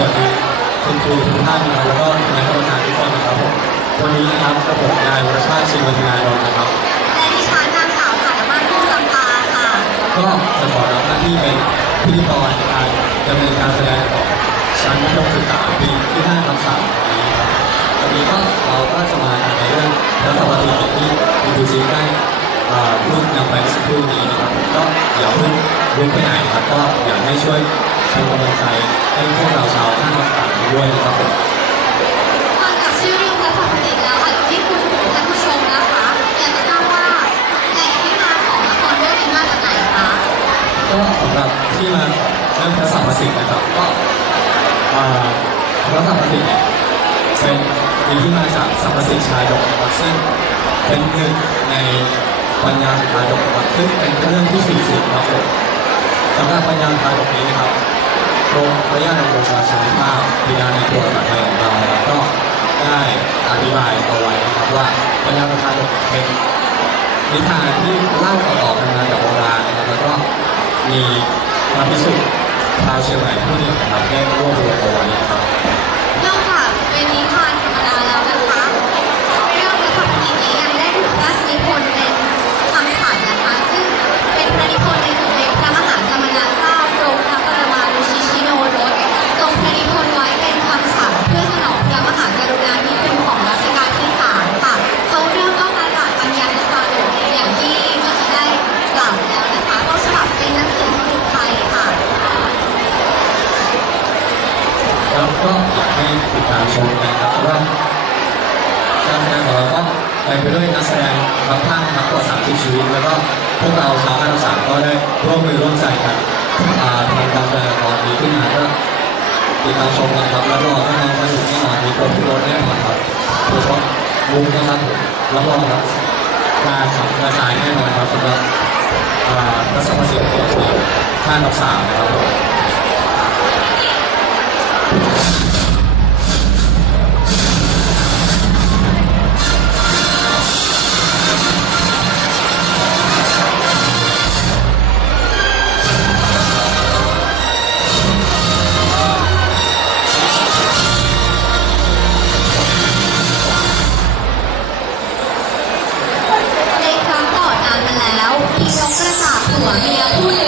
วัสดีคุณครูทุกท่านนะครับแล้วก็คณะกรรมการทุกคนนะครับผมวันนี้นะครับกับผมนายวรชาติชินวัฒนานนท์นะครับ และดิฉันนางสาวผ่านมาทุ่งจำปาค่ะ ก็จะขอรับหน้าที่เป็นพิธีกรในการดำเนินการแสดงของชั้นมัธยมศึกษาปีที่5ทับ3นี้ครับวันนี้ก็เราก็จะมาในเรื่องรัฐบาลที่คุณครูจีได้เอ่อพูดนำไปสักครู่นี้นะครับก็อย่าเพิ่งเว้นไปไหนครับก็อยากให้ช่วย เป็นกำลังใจให้พวกเราชาว5ทับ3ด้วยนะครับผมฟังจากชื่อเรื่องและความผลิตแล้วอาจจะไม่คุ้นหูท่านผู้ชมนะคะอยากจะทราบว่าแหล่งที่มาของละครเรื่องนี้มาจากไหนคะก็สำหรับที่มาเรื่องพระสัมมาสิทธิ์นะครับก็พระสัมมาสิทธิ์เนี่ยเป็นมีที่มาจากสัมมาสิทธิ์ชายดกนะครับซึ่งเป็นหนึ่งในปัญญาชาดกนะครับซึ่งเป็นเรื่องที่สี่สิบครับผมสำหรับปัญญาชาดกนี้นะครับ กรมพระยาณโรงราชาธิภาพบิดาในตัวภาษาไทยของเราก็ได้อธิบายเอาไว้นะครับว่าพระยาประชาชนเป็นนิทานที่เล่าต่อๆกันมาจากโบราณนะครับแล้วก็มีมาพิสูจน์ชาวเชียงใหม่ผู้นี้นะครับได้รวบรวมเอาไว้นะครับ ก็ไปไปด้วยนักแสดงบางท่านนะครับกว่า30ชีวิต แล้วก็พวกเราชาวห้าสามก็ได้ร่วมมือร่วมใจกันทำการแสดงของนี้ขึ้นมาก็ติดตามชมกันครับแล้วก็ถ้น้องสนุกแน่นอนมีตัวผู้รถแน่นอนครับโดยเฉพาะมุกนะครับผมรับรองครับกาขับกระจายแน่นอนครับสำหรับระสมสิทธิ์ของท่านอันดับสามนะครับ ร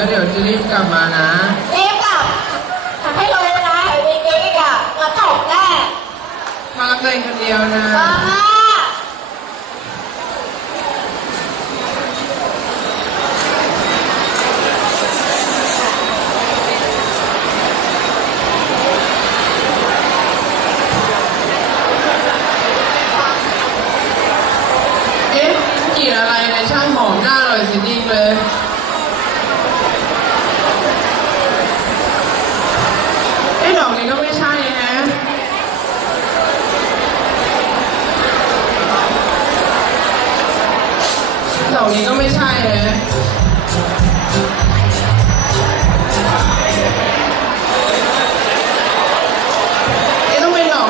แล้วเดี๋ยวจะรีบกลับมานะ รีบกลับทำให้รู้นะไอ้วิกกี้อะมาตกแน่มารักตัวเองคนเดียวนะมาม่าเอ๊ะกลิ่นอะไรในยช่างหอมน่าอร่อยจริงๆเลยเอ๊ะดอกนี้ก็ไม่ใช่ฮะ ดอกนี้ก็ไม่ใช่ฮะเอ๊ะต้องเป็นดอก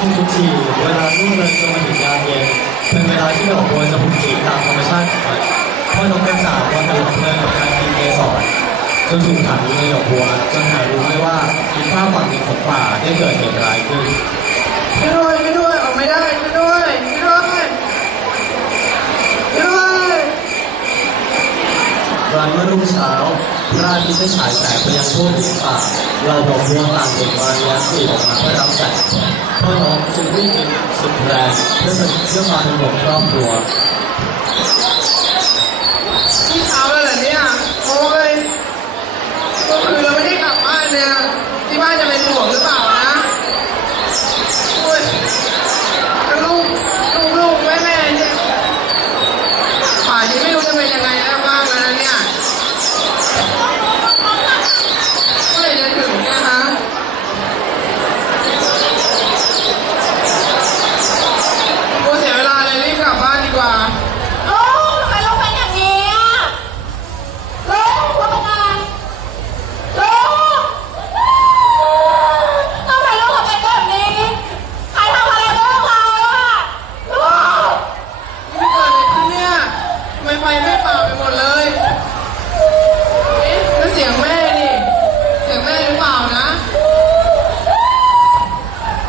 ทุกๆที เวลาล่กเลยจนมาถึงยามเย็นเป็นเวลาที่ดอกบัวจะผุสีตามธรรมชาติของมันเพราะนกกระสาบวันกับเพื่อนกับการกินเกสรจนถึงถามนี้ในดอกบัวจนหารู้ไม่ว่ามีภาพฝั่งนึ่งของป่าได้เกิดเหตุอะไรขึ้น ไม่ด้วยไม่ด้วยออกไม่ได้ไม่ด้วย รันเมื่อรุ่งเช้าพระอาทิตย์ได้ฉายแสงไปยังทั่วผืนป่าเราดอกบัวต่างเบ่งบานและปลีออกมาเพื่อรับแสงพ่อน้องจึงวิ่งสุดแรงเพื่อเพื่อมาเป็นห่วงครอบครัว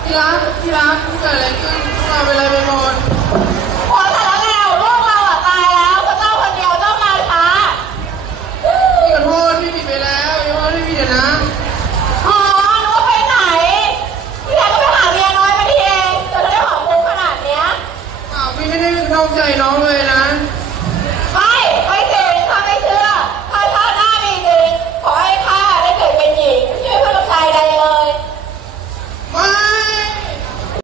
Black, black, color, available on